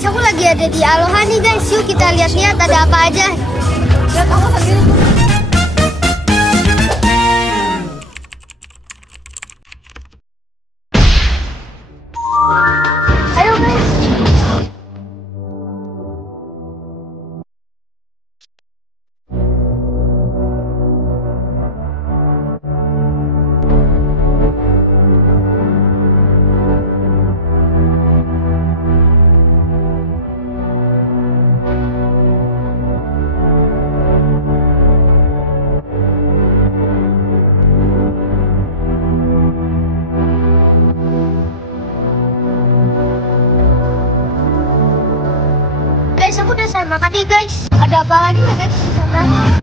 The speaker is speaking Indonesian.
Guys, aku lagi ada di Aloha nih guys. Yuk kita lihat-lihat ada apa aja. Lihat aku sendiri tuh. Ayo guys. Guys, aku udah selesai makan nih guys. Ada apa lagi ya guys di sana?